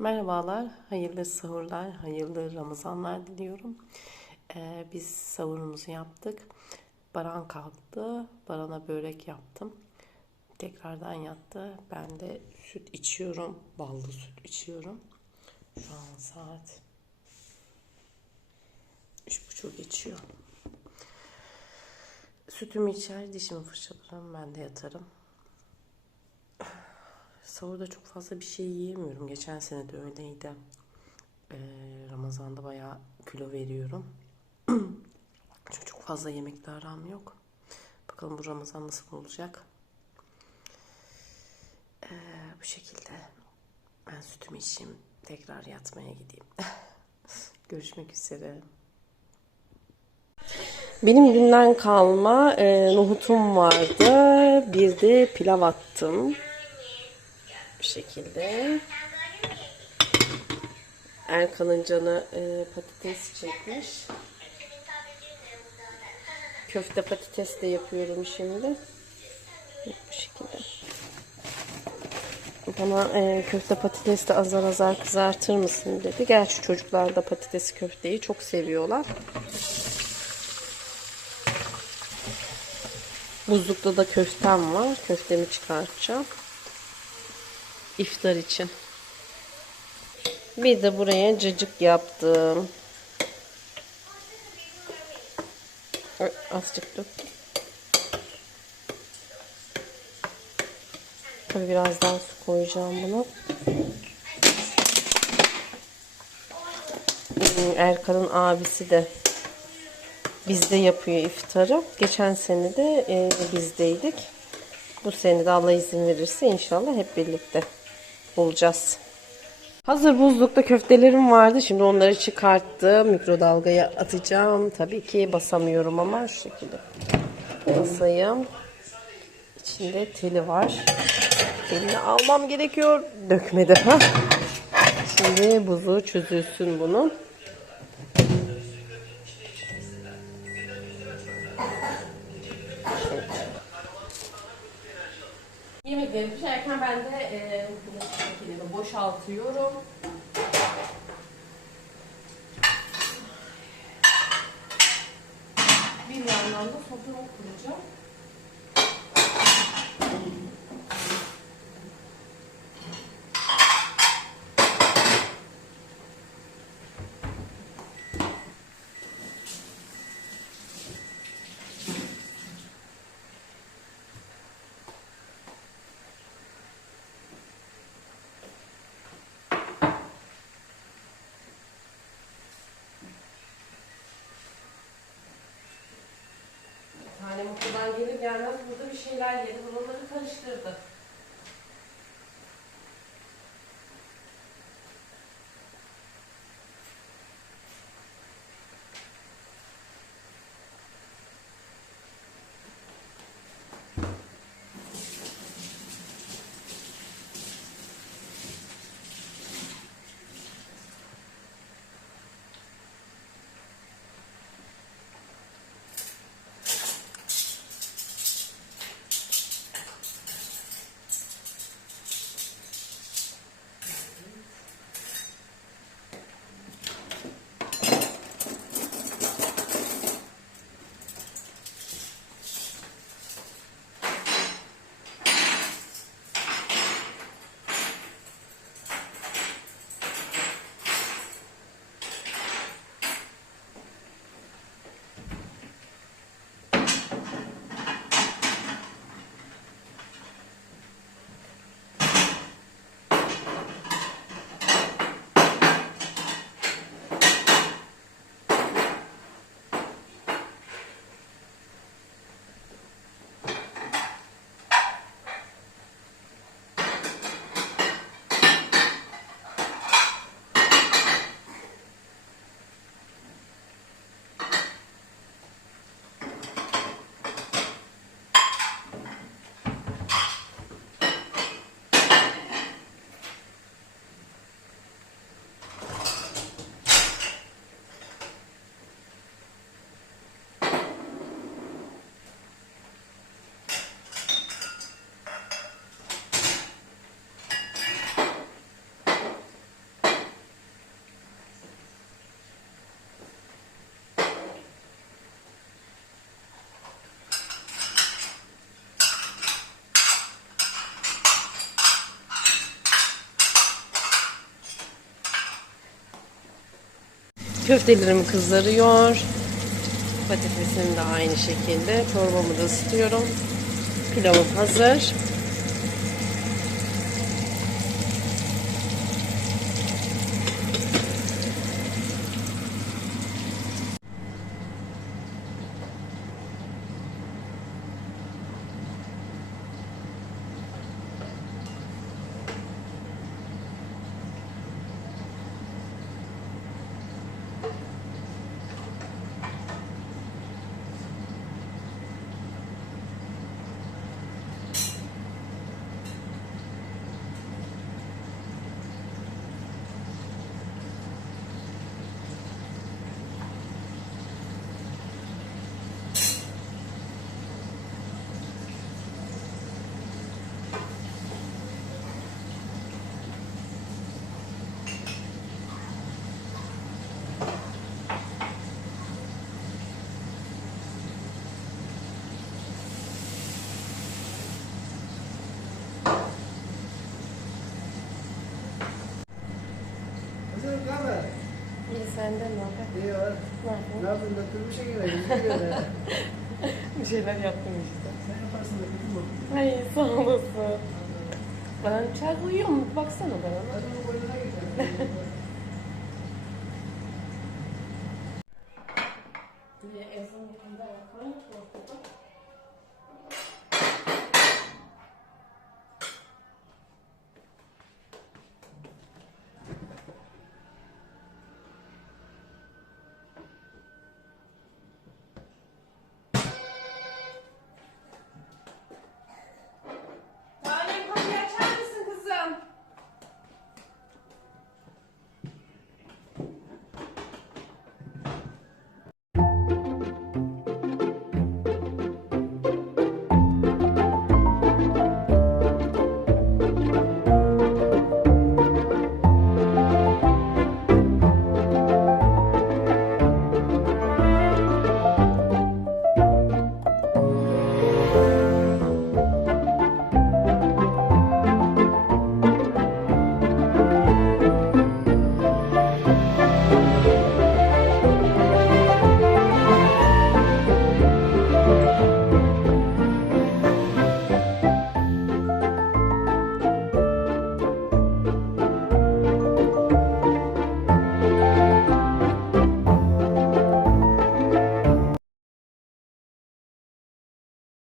Merhabalar, hayırlı sahurlar, hayırlı Ramazanlar diliyorum. Ee, biz sahurumuzu yaptık. Baran kalktı, Baran'a börek yaptım. Tekrardan yattı. Ben de süt içiyorum, ballı süt içiyorum. Şu an saat üç buçuk geçiyor. Sütümü içer, dişimi fırçalarım, ben de yatarım. Sahurda çok fazla bir şey yiyemiyorum. Geçen sene de öyleydi. Ee, Ramazan'da bayağı kilo veriyorum. Çünkü çok fazla yemekle aram yok. Bakalım bu Ramazan nasıl olacak. Ee, bu şekilde. Ben sütümü içeyim. Tekrar yatmaya gideyim. Görüşmek üzere. Benim dünden kalma e, nohutum vardı. Bir de pilav attım. Bu şekilde. Erkan'ın canı e, patates çekmiş. Köfte patates de yapıyorum şimdi. Bu şekilde. Bana e, köfte patates de azar azar kızartır mısın dedi. Gerçi çocuklar da patates köfteyi çok seviyorlar. Buzlukta da köftem var. Köftemi çıkartacağım. İftar için. Bir de buraya cacık yaptım. Azıcık döktüm. Tabii biraz daha su koyacağım bunu. Hmm, Erkan'ın abisi de bizde yapıyor iftarı. Geçen sene de e, bizdeydik. Bu sene de Allah izin verirse inşallah hep birlikte olacağız. Hazır buzlukta köftelerim vardı. Şimdi onları çıkarttım. Mikrodalgaya atacağım. Tabii ki basamıyorum ama şu şekilde basayım. İçinde teli var. Telini almam gerekiyor. Dökmedi ha. Şimdi buzu çözülsün bunun. Yemekleri pişerken ben de e, makinemi boşaltıyorum. Bir yandan da soframı kuracağım. Okuldan gelir gelmez burada bir şeyler yedi. Buraları karıştırdı. Köftelerim kızarıyor. Patatesim de aynı şekilde. Çorbamı da ısıtıyorum. Pilavım hazır. Ne haber? İyi senden ne haber? İyi var. Ne göre. Yüzüne göre. Bir şeyler yaptım işte. Sen yaparsın da kızım o. Ay sağ olasın. Ben çay uyuyor mu? Baksana bana. Hadi onu boynuna geçelim. Ezan yakında yapan